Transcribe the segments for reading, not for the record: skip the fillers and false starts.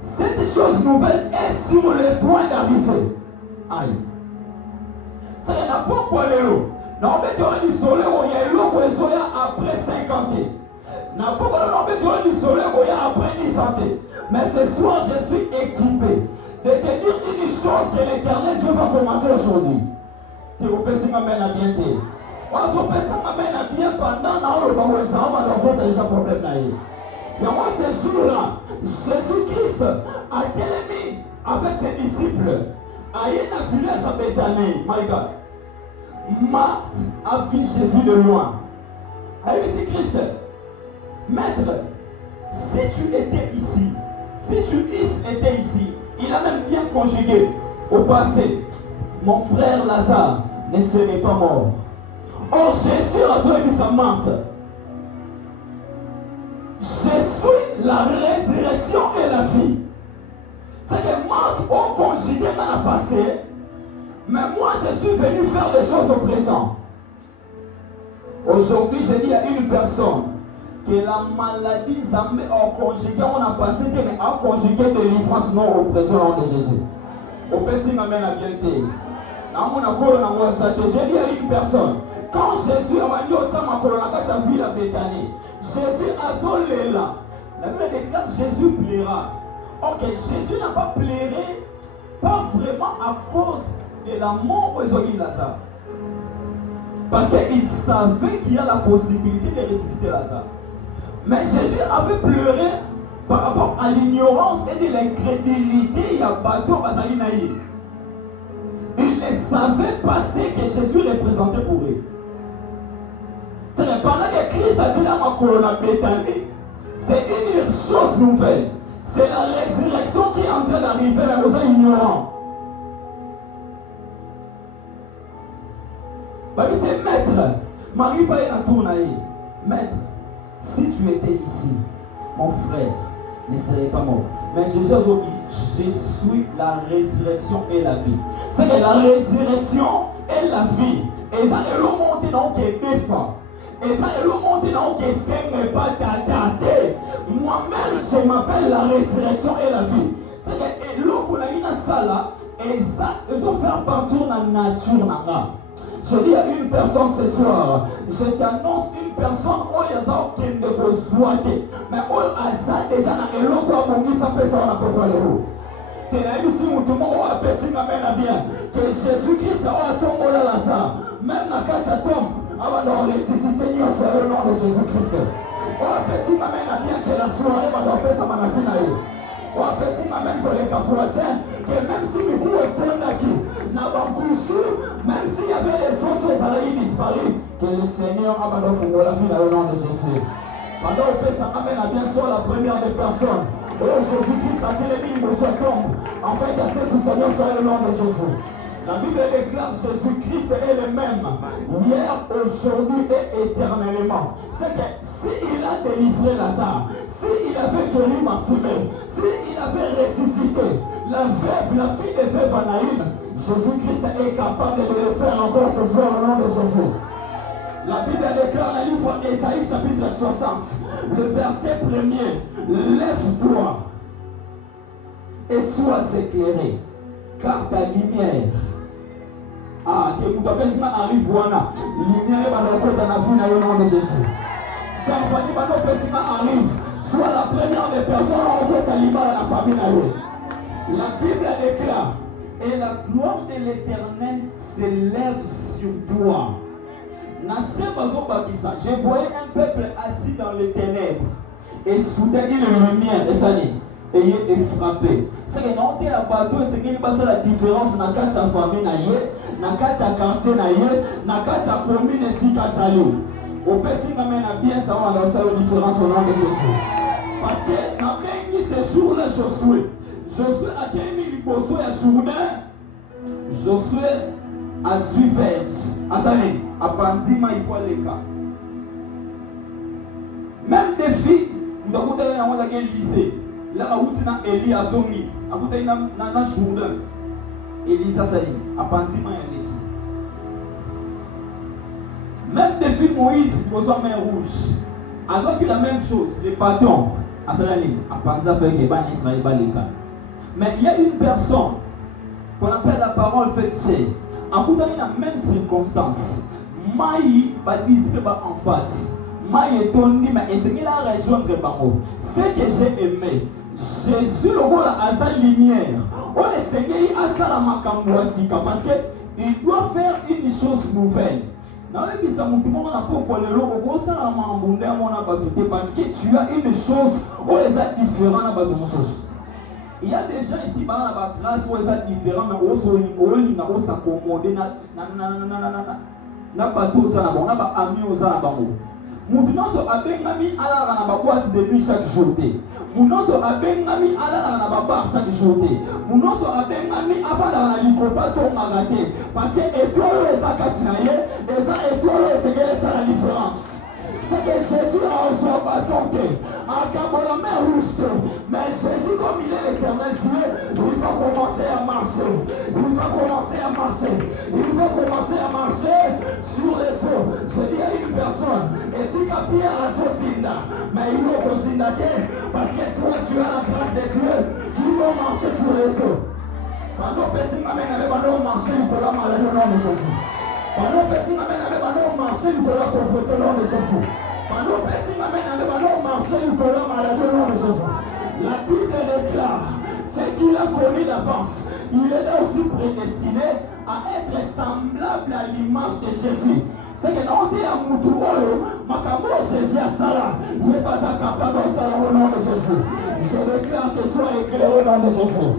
cette chose nouvelle est sur le point d'arriver. Aïe. Ça y a beaucoup à l'eau. Non, mais tu as dit soleil, il y a l'eau qui est après 50 ans. N'a pas de soleil, après 10 ans. Mais ce soir, je suis équipé de te dire une chose que l'Éternel Dieu va commencer aujourd'hui. Tu peux passer ma main à bien te. Moi, je peux passer ma main à bien pendant le moment où ça va déjà problème. Mais moi, ce jour-là, Jésus-Christ a télé avec ses disciples. À un village à Bethanie, my God. Marthe a vu Jésus de loin. Elle dit, Christ, Maître, si tu étais ici, si tu étais ici, il a même bien conjugué au passé, mon frère Lazare ne serait pas mort. Or Jésus a dit sa Marthe, je suis la résurrection et la vie. C'est que Marthe ont conjugué dans le passé, mais moi je suis venu faire des choses au présent. Aujourd'hui, je dis à une personne que la maladie Zambé a conjugué, on a passé, mais a conjugué de délivrance non au présent de Jésus. Au PC m'amène à bien te. J'ai dit à une personne, quand Jésus a dit au Tchama Kolonaka, tu as vu la Béthanie. Jésus a zolé là. La Bible déclare Jésus plaira. Ok, Jésus n'a pas pleuré, pas vraiment à cause de la mort de Lazare. Parce qu'il savait qu'il y a la possibilité de résister à Lazare. Mais Jésus avait pleuré par rapport à l'ignorance et de l'incrédulité. Il y a bateau Azali Naï. Il ne savait pas ce que Jésus représentait pour eux. C'est pendant que Christ a dit à ma colonne Béthanie, c'est une chose nouvelle. C'est la résurrection qui est en train d'arriver à nos ignorants. C'est Maître. Marie Paye a tourné. Maître, si tu étais ici, mon frère ne serait pas mort. Mais Jésus a dit, je suis la résurrection et la vie. C'est que la résurrection et la vie. Et ça est le monde donc qui est défunt. Et ça est le monde donc qui s'aime pas t'attaquer. Moi-même, je m'appelle la résurrection et la vie. C'est que l'eau qu'on a eu dans ça là, et ça, ils ont fait partir dans la nature. Je dis à une personne ce soir, je t'annonce une personne où il y a qui ne peut soigner. Mais où il y a déjà dans l'eau qui a fait ça, on a pas quoi les roues. Tu as vu si tout le monde a apprécié ma main bien. Que Jésus-Christ a tombé là Lazare. Même la carte tombe. Avant de ressusciter, nous sommes le nom de Jésus-Christ. On a apprécié ma main bien que la soirée va faire ça ma fille. On a apprécié ma main pour les cafouassins. Que même si le coup est tombé là, même s'il y avait les os, les araignées disparues, que le Seigneur a abandonné la vie dans le nom de Jésus. Pendant que ça amène à bien sûr la première des personnes. Oh Jésus-Christ a télé une besoin tombe. En fait, il y a ceux qui Seigneur sur le nom de Jésus. La Bible déclare Jésus-Christ est le même, hier, aujourd'hui et éternellement. C'est que s'il a délivré Lazare, s'il avait guéri Bartimée, s'il avait ressuscité la veuve, la fille de veuve Anaïm, Jésus-Christ est capable de le faire encore ce soir au nom de Jésus. La Bible déclare dans le livre d'Ésaïe chapitre 60, le verset 1er, lève-toi et sois éclairé, car ta lumière que Moutapesma arrive voilà. Lumière est dans le côté de la vie au nom de Jésus. Symphonie Moutapesma arrive. Soit la première des personnes en fait à l'image de la famille. La Bible déclare et la gloire de l'Éternel s'élève sur toi. Je voyais un peuple assis dans les ténèbres et soudain une lumière et ça dit et frappé. C'est que non, tu es la bateau, c'est qu'il passe la différence dans la famille, dans la quartier, dans la commune et si tu salut. Au PC, m'amène à bien savoir la différence au nom de Jésus. Parce que dans ces jours-là, Josué a terminé le bosso et à Chourda. Josué a suivi à Sané, à Pandima et Poileka. Même des filles, nous avons été lycée. Là, où tu as Élie à Zomi, à où tu as Chourda. Élisa Sané, à Pandima et Élie. Même des filles Moïse, aux hommes rouges. Alors que la même chose, les bâtons. Mais il y a une personne qu'on appelle la parole faite chez. En tout dans la même circonstance, Maï va disciple en face. Maï est tourné, mais essayer la rejoindre Bango. Ce que j'ai aimé, Jésus le rôle à sa lumière. On est Seigneur à Salamakambouasika parce qu'il doit faire une chose nouvelle. Dans le bis, tout le monde n'a pas pour le logo, parce que tu as une chose où les autres différents à battre. Il y a des gens ici par la grâce où les autres différents, mais aussi ils n'ont pas s'accommoder na bateau ça na bon, na ba ami aux anabamo. Mounonso abengami ala na ba boîte de nuit chaque jour. Mounonso abengami ala na ba bar chaque jour. Mounonso abengami afala na likopa to magate parce que étoile ça katinaye et ça étoile c'est que ça la différence. C'est que Jésus a un bâton à Kabolame rouge. Mais Jésus, comme il est l'éternel Dieu, il va commencer à marcher. Il va commencer à marcher. Il va commencer à marcher sur les eaux. Je dis à une personne, et si Pierre a Josinda, mais il va Josinda parce que toi tu as la grâce de Dieu qui va marcher sur les eaux. Pendant que personne m'amène avec un marché, il peut la maladie au nom de Jésus. Pendant que personne m'amène avec un marché, il peut la pauvreté au nom de Jésus. Pendant que personne m'amène avec un marché, il peut la maladie au nom de Jésus. La Bible déclare ce qu'il a connu d'avance. Il est aussi prédestiné à être semblable à l'image de Jésus. C'est que dans le Moutou, Makamo Jésus a Salah, il n'est pas capable de Salah au nom de Jésus. Je déclare que soit éclairé au nom de Jésus.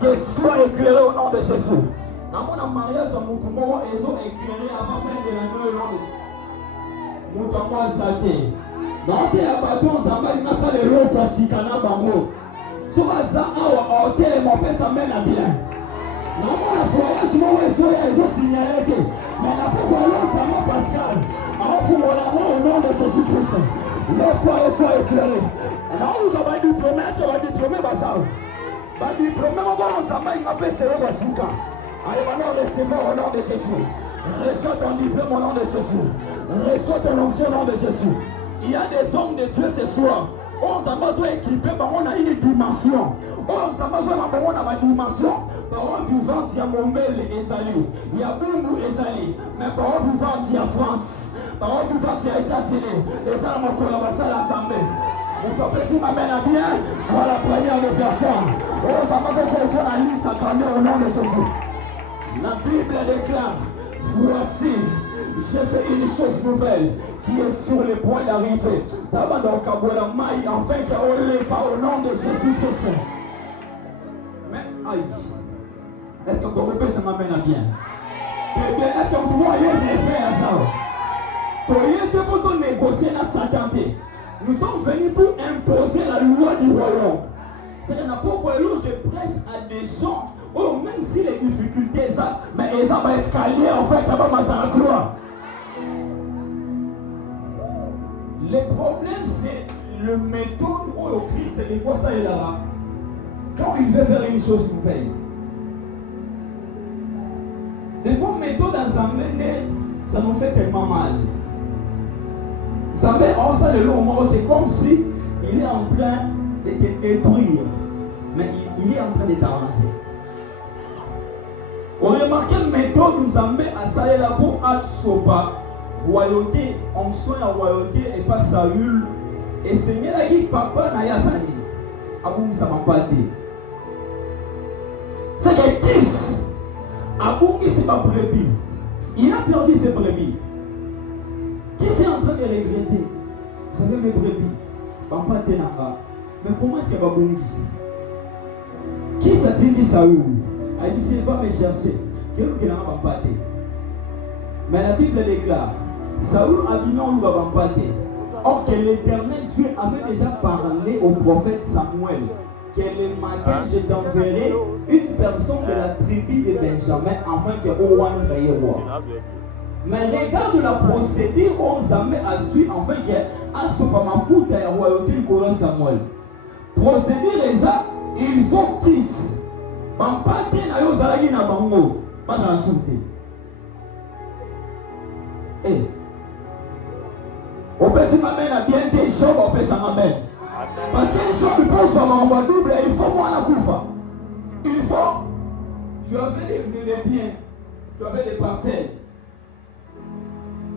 Que soit éclairé au nom de Jésus. Dans mon mariage, Moutou, ils ont éclairé avant de la nuit au nom de Jésus. Moutou, moi, Zate. Dans le bâton, Zambali, Nasa, les lots, Sikana, Bango. Sur la Zaha, hôtel, mon père s'amène à bien. Non, mon voyage, moi, ils ont signalé que. Mais la prévoyance, ça m'a Pascal. Offre mon amour au nom de Jésus-Christ. Lève-toi et sois éclairé. Et là, on va diplômer, est-ce qu'on va diplômer, Bassal? Va diplômer, on s'en va, il m'appelle Sero Basuka. Allez, maintenant, recevoir au nom de Jésus. Reçois ton diplôme au nom de Jésus. Reçois ton onction au nom de Jésus. Il y a des hommes de Dieu ce soir. On s'en va équipé, on a une dimension. On s'en va on a une dimension. Par vivant, il y a Mombele et Zali. Il y a Boumou et Zali. Mais par vivant, il y a France. Par vivant, il y a États-Unis. Et ça, on collabore l'Assemblée. Mon papa, si m'amène à bien, sois la première des personnes. On s'en va qu'on la liste à gagner au nom de Jésus. La Bible déclare, voici, j'ai fait une chose nouvelle qui est sur le point d'arriver. Ça va donc à la maille, enfin qu'on l'ait pas au nom de Jésus-Christ. Mais, aïe, est-ce que ton repère ça m'amène à bien? Eh bien, est-ce que tu vois, il y a des effets à ça? Tu es pour négocier la Satan. Nous sommes venus pour imposer la loi du royaume. C'est que n'importe quoi, je prêche à des gens, oh, même si les difficultés, ça, mais ils ont un escalier, en fait, là-bas, dans la gloire. Le problème, c'est le méthode où le Christ, des fois, ça est là. Quand il veut faire une chose nouvelle. Des fois, méthode dans un méthode, ça nous fait tellement mal. Vous savez, en ça, le moment, c'est comme si il est en train de te détruire, mais il est en train de t'arranger. On remarque que la méthode nous amène à ça et là pour Atsopa, royauté, onction à royauté et pas Saül. Et Seigneur a dit, papa n'a pas sani. Aboum ça m'a pas dit. C'est que Kis, Aboum qui c'est pas brebis. Il a perdu ses brebis. Qui est en train de regretter? J'avais mes brebis. Papa Tenanga. Mais comment est-ce qu'il va bondir? Qui s'est-il dit Saül? Il dit, s'il va me chercher, quelqu'un n'a pas pâté. Mais la Bible déclare, Saül a dit non, il va pas pâté. Or que l'Éternel Dieu avait déjà parlé au prophète Samuel, que le matin je t'enverrai une personne de la tribu de Benjamin afin que Owan règne roi. Mais regarde la procédure on s'amène à suivre afin que Asopamafout et royauté du Samuel. Procédure les ça, il faut qu'ils Bampate na yo zalaki na bango bana la souté. Eh. On peut se m'amène à bien des choses, on peut s'en amène. Parce que les gens pensent à mon double, il faut moi la coufa. Il faut. Tu avais des biens, tu avais des parcelles.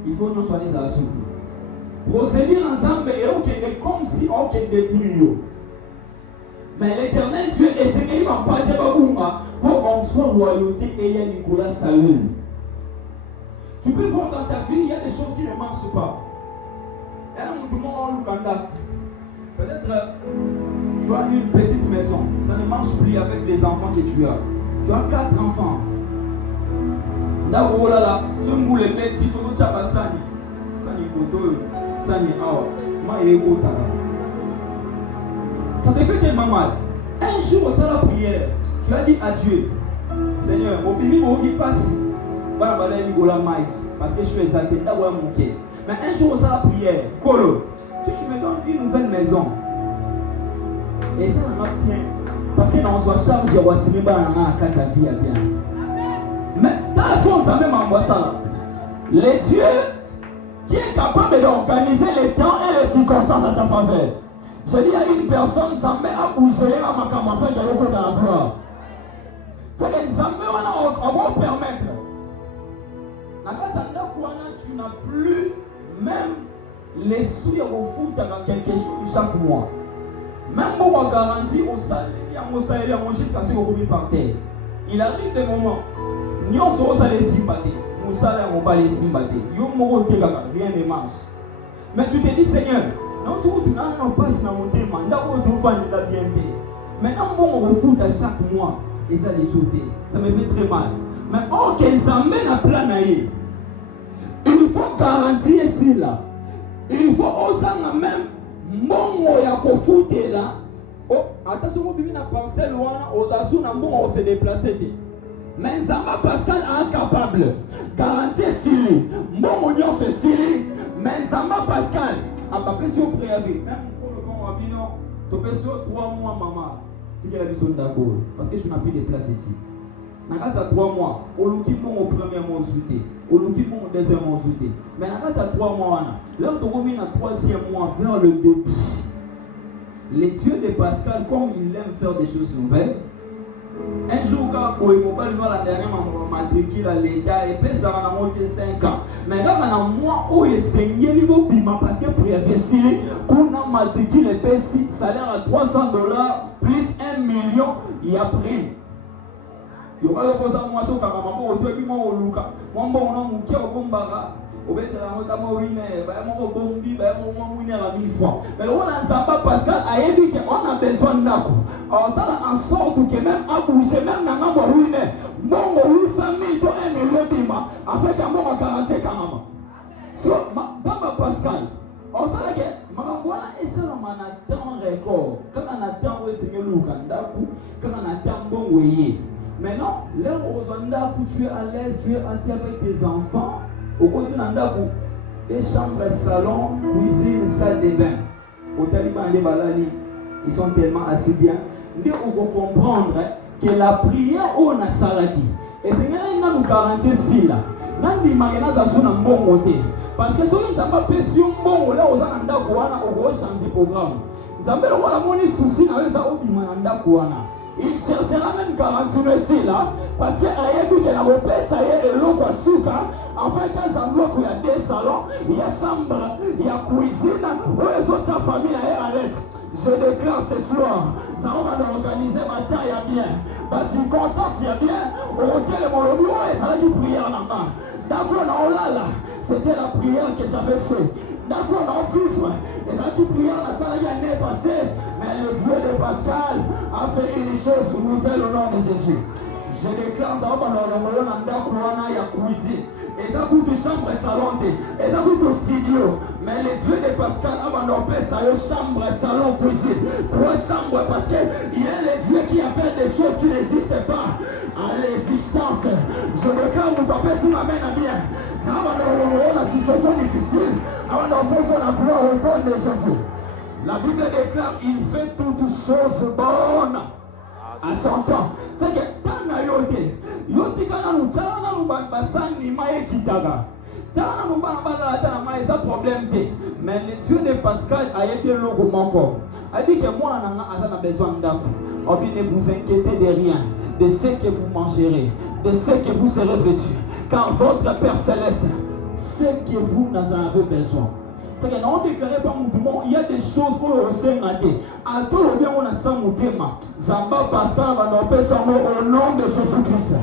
Il faut nous soigner ça à soupe. Procéder ensemble et comme si on détruit. Mais l'Éternel Dieu essaye de m'apporter pour qu'on soit royauté et il y a Nicolas Saül. Tu peux voir dans ta vie, il y a des choses qui ne marchent pas. Peut-être tu as une petite maison, ça ne marche plus avec les enfants que tu as. Tu as 4 enfants. D'abord là, tu me les mettre, il faut que tu aies Sani. Sani Koto, Sani Awa. Ça te fait tellement mal. Un jour au sein de la prière, tu as dit à Dieu, Seigneur, au bimi qui passe, parce que je suis exalté, d'abord mon cœur. Mais un jour au sein de la prière, Kolo, si tu me donnes une nouvelle maison, et ça n'a pas bien, parce que dans son charge, je vois si je à ta vie bien. Mais dans ce qu'on s'en met en ça, les dieux qui est capable d'organiser les temps et les circonstances à ta faveur. Je dis à une personne, ça met à bouger à ma camarade qui est dans la gloire. C'est que ça va permettre. Tu n'as plus même les sous au foot dans quelque chose chaque mois. Même pour on garantit au salaire, jusqu'à ce qu'on par terre. Il arrive des moments, nous sommes allés sympathiser, nous sommes pas les sympathiser. Rien ne marche. Mais tu te dis, Seigneur, non, tu passes dans mon thème, tu vas la bien. Maintenant, on foot à chaque mois, et ça les sauter. Ça me fait très mal. Mais or qu'ils s'amènent à plan ailleurs. Il faut garantir ici là. Il faut aussi même mon ya ko fouté là. Oh, attention, vous avez une parcelle loin, aux azous n'a bon on se déplacer. Mais Zamba Pascal est incapable. Garantir Sili. Mon union c'est Sili. Mais Zamba Pascal a pas pris sur préavis. Même pour le bon Rabino, tu peux sur 3 mois maman. C'est qu'elle a besoin d'accord. Parce que je n'ai plus de place ici. Dans 3 mois, on nous quitte au premier mois sauté, on nous quitte au deuxième mois sauté. Mais dans 3 mois, là, on remet dans 3e mois vers le début. Les dieux de Pascal, comme il aime faire des choses nouvelles, un jour, quand il m'a la dernière matricule à l'État, et puis ça va monter 5 ans. Mais là, maintenant, moi, où est Seigneur, il va bima parce que pour investir, qu'on a matricule et salaire à $300 plus 1 million, il y a prime. Il y a des choses qui sont mais Pascal a dit qu'on a besoin d'argent. Alors ça en sorte que même à bouger, même dans la ruine, bon 800 000 1 million afin qu'un bon 40 carrément. So, Pascal, on sait que Marambola est seul en attend record. Quand on attend où c'est que Lukandaku, quand on attend bon voyer. Maintenant, là où tu es à l'aise, tu es assis avec tes enfants, au côté d'Andaku, des chambres, salon, cuisine, salle de bain. Au Taliban, les balani, ils sont tellement assez bien. Mais on peut comprendre que la prière, on a salaki. Et c'est qu'il nous garantit si là. Nous avons un bon côté. Parce que si on n'a pas pu bon, là, on a changer le programme. Nous avons un souci avec ça, on a il cherchera même 41 ici là, parce qu'il y a dit que la repère, ça y est, et l'eau souka. En fait, quand j'englobe, il y a 2 salons, il y a chambre, il y a cuisine, où les autres familles sont à l'aise. Je déclare ce soir, ça va organiser ma taille à bien. Dans une circonstance, il y a bien, au hôtel de Molobi, ouais, ça a dit prière là-bas. D'accord, là, c'était la prière que j'avais faite. D'accord, on vivre. Les gens qui priaient la salle l'année passée, mais le Dieu de Pascal a fait une chose nouvelle au nom de Jésus. Je déclare ça va dans le monde il y a cuisine. Et ça coûte chambre et salon. Et ça coûte studio. Mais le Dieu de Pascal a abandonné ça chambre, salon, cuisine. 3 chambres parce qu'il y a le Dieu qui appelle des choses qui n'existent pas à l'existence. Je déclare mon papa si m'amène à bien. La situation difficile, avant d'entendre la gloire au nom de Jésus. La Bible déclare il fait toutes choses bonnes à son temps. C'est que dans la yote, nous mais le Dieu de Pascal a été le logo. Elle dit que moi, on a besoin d'âme. Ne vous inquiétez de rien, de ce que vous mangerez, de ce que vous serez vêtus. Car votre Père Céleste, c'est que vous en avez besoin. C'est que non déclaré par mon il y a des choses qu'on a ressenties. À tout le bien, on a ça, mon thème. Zamba, pasteur, on a au nom de Jésus-Christ.